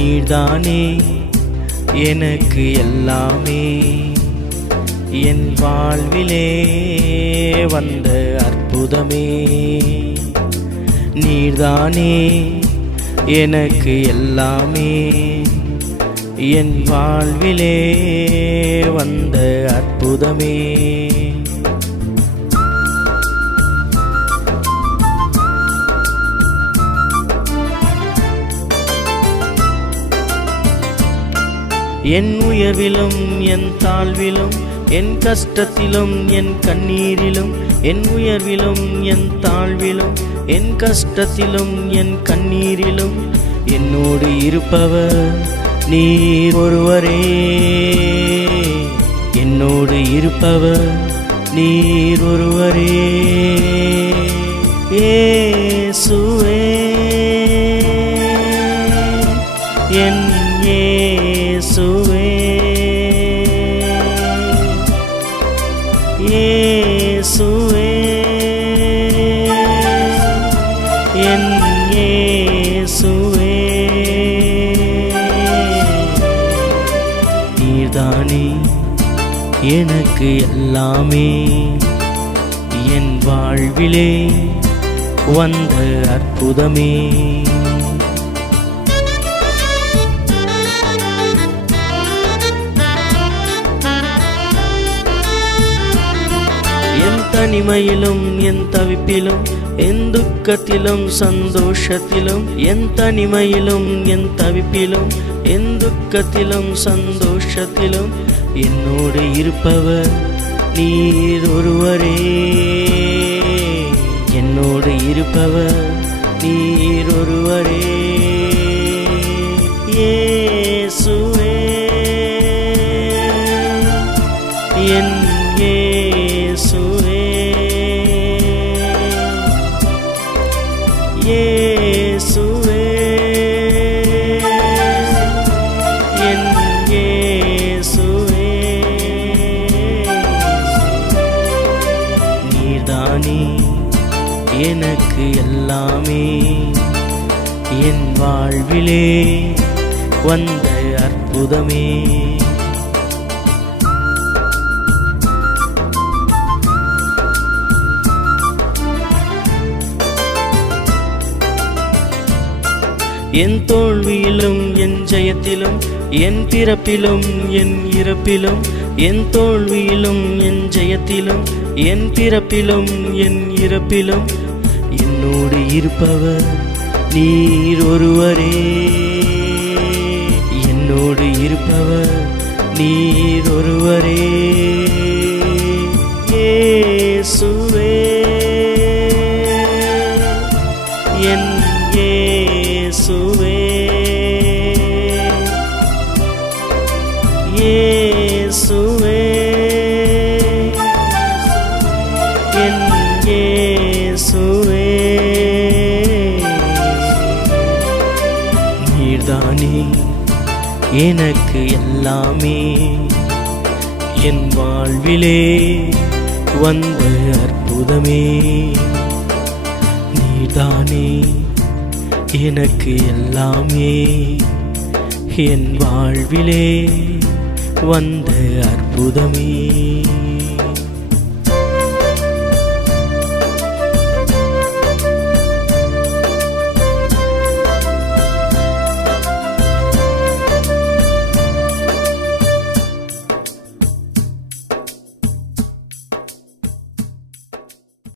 நீர்தானே எனக்கு எல்லாமே, என் வாழ்விலே வந்த அற்புதமே. நீர்தானே எனக்கு எல்லாமே, என் வாழ்விலே வந்த அற்புதமே. என் உயர்விலும் என் தாழ்விலும், என் கஷ்டத்திலும் என் கண்ணீரிலும், என் உயர்விலும் என் தாழ்விலும், என் கஷ்டத்திலும் என் கண்ணீரிலும் என்னோடு இருப்பவர் நீர் ஒருவரே. என்னோடு இருப்பவர் நீர் ஒருவரே. இயேசுவே என் இயேசுவே, இயேசுவே என் இயேசுவே. நீர்தானே எனக்கு எல்லாமே, என் வாழ்விலே வந்த அற்புதமே. என் தனிமையிலும் என் தவிப்பிலும், என் துக்கத்திலும் சந்தோஷத்திலும், என் தனிமையிலும் என் தவிப்பிலும், என் துக்கத்திலும் சந்தோஷத்திலும் என்னோடு இருப்பவர் நீர் ஒருவரே. என்னோடு இருப்பவர் நீர் ஒருவரே. இயேசுவே என் இயேசுவே, இயேசுவே என் இயேசுவே. நீர்தானே எனக்கு எல்லாமே, என் வாழ்விலே வந்த அற்புதமே. என் தோல்வியிலும் என் ஜெயத்திலும், என் பிறப்பிலும் என் இறப்பிலும், என் தோல்வியிலும் என் ஜெயத்திலும், என் பிறப்பிலும் என் இறப்பிலும் என்னோடு இருப்பவர் நீர் ஒருவரே. என்னோடு இருப்பவர் நீர் ஒருவரே. இயேசுவே என் இயேசுவே, இயேசுவே என் இயேசுவே. நீர்தானே எனக்கு எல்லாமே, என் வாழ்விலே வந்த அற்புதமே. நீர்தானே எனக்கு எல்லாமே, என் வாழ்விலே வந்த அற்புதமே.